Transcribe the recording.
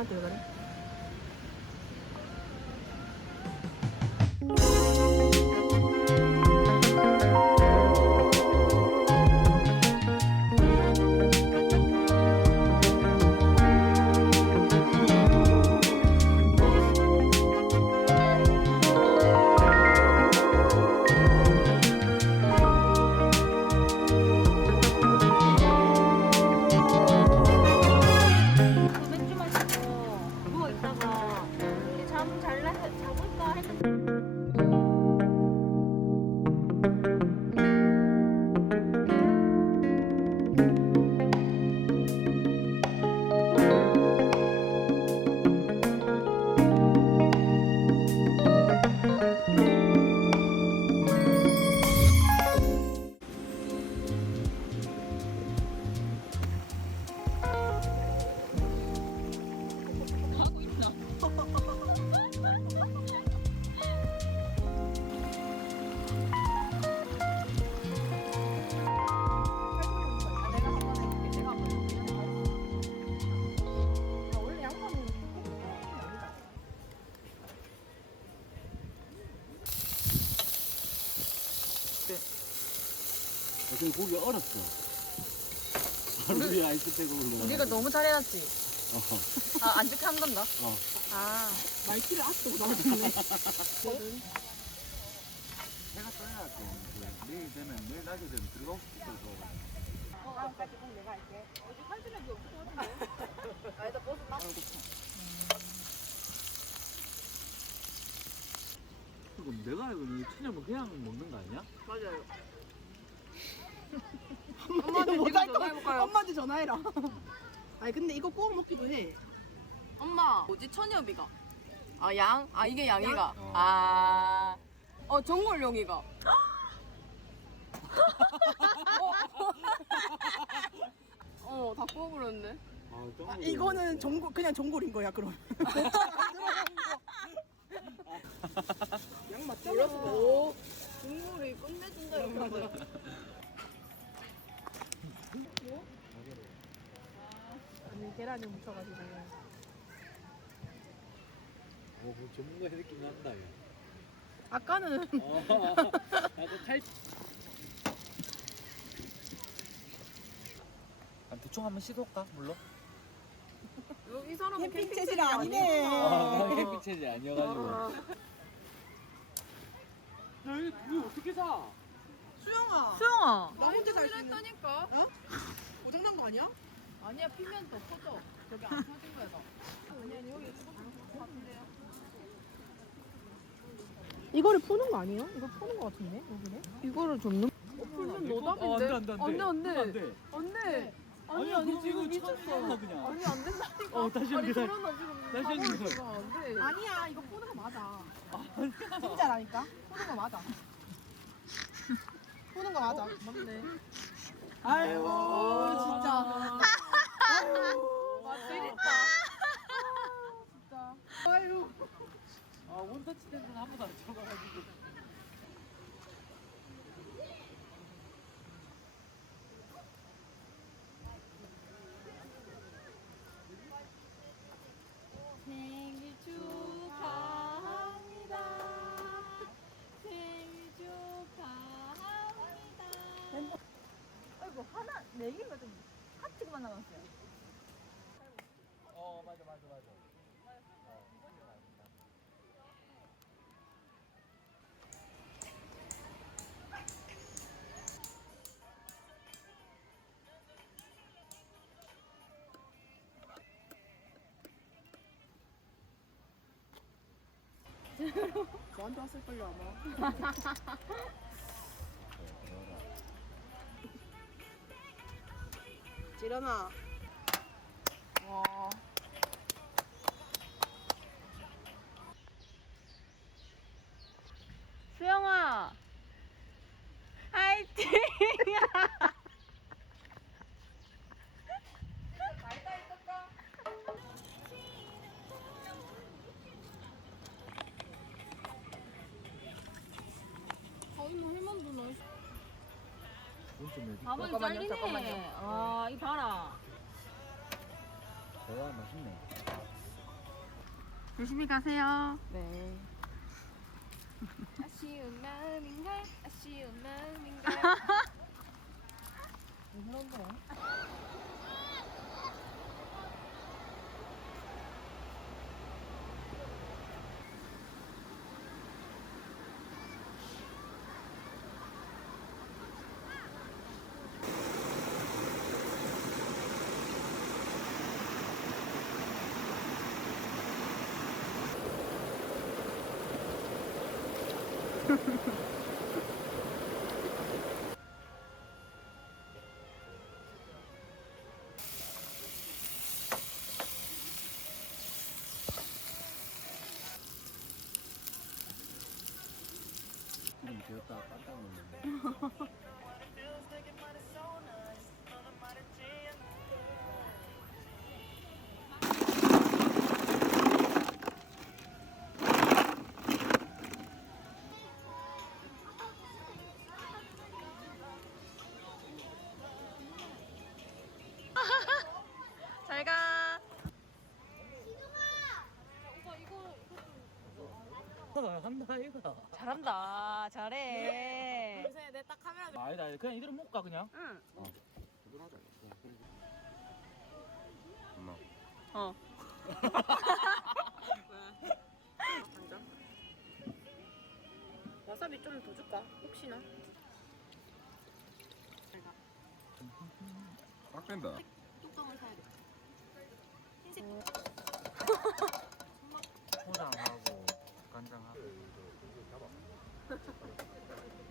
하나 들어가네. 지금 고기 얼었어. 바로 위에 아이스팩을 올려. 우리가 너무 잘해놨지. 어, 아, 안 좋게 한 건가? 어. 아, 말귀를 앞두고 나왔네. 내가 써야지. 그 내일 되면, 내일 낮에 되면 들어가고 싶어서. 다음까지 꼭 내가 할게. 어제 한시간이 없을 것 같은데. 아니다, 버스 나. 그럼 내가 알기로는 천엽은 그냥 먹는 거 아니야? 맞아요. 엄마한테? 전화해볼까요? 엄마한테 전화해라. 아니 근데 이거 구워 먹기도 해. 엄마, 뭐지, 천엽이가? 아, 양? 아, 이게 양이가? 어. 아, 어, 전골용이가? 어, 다 구워버렸네. 아, 아, 이거는 전골 그냥 전골인 거야 그럼. 양 맞죠? 오, 국물이 끝내준다, 이거. 아니 계란이 묻혀가지고. 어, 그 전문가 느낌 난다, 야. 아까는 어, 나도 탈. 아, 대충 한번 시도할까? 물론. 이 사람은 캠핑 체질 아니네. 아, 캠핑 체질 아니어가지고. 아. 야, 이거 어떻게 사? 수영아. 수영아. 나 혼자 살 수 있는. 했다니까. 어? 고장난 거 아니야? 아니야, 피면 더 터져. 저기 안 터진 거야, 너. 아니, 아니, 여기 같은데요? 이거를 푸는 거 아니에요? 이거 푸는 거 같은데 여기는? 이거를 좀 풀면 노답인데? 어, 안 돼, 안 돼, 안 돼. 안 돼, 안 돼. 안 돼. 안 돼. 아니, 아니, 지금 미쳤어. 그냥. 아니, 안 된다니까. 어, 다시 아니, 해보자. 그러나 지금. 다시 해보자. 있어봐, 안 돼. 아니야 이거 푸는 거 맞아. 진짜라니까? 푸는 거 맞아. 푸는 거 맞아. 맞네. 아이고 진짜. 아유 맞지겠다. 진짜. 아, 원터치 댄스는 한 번도 안 쳐봐가지고. 생일 축하합니다. 생일 축하합니다. 아이고, 하나, 네 개가 좀 하트만 남았어요. 저한테 왔을걸요 아마. 지련아. 와. 수영아. 화이팅! 거의는 해만두나. 돈좀 내줄까? 밥은 잠깐만요, 잘리네. 잠깐만요. 아, 이 봐라. 대화 맛있네. 조심히 가세요. 네. 아쉬운 마음인걸 아쉬운 마음인걸 이름 지었 다가 깜짝 놀랐네. 한다 이거. 잘한다. 잘해. 요새 내 딱 카메라 아니다 아니다. 그냥 이대로 못가 그냥. 응. 어. 그러자. 엄마. 어. 와사비 좀 더 줄까? 혹시나? 빡 뺀다. 뚜껑을 사야 돼. 포장하고 간장하고.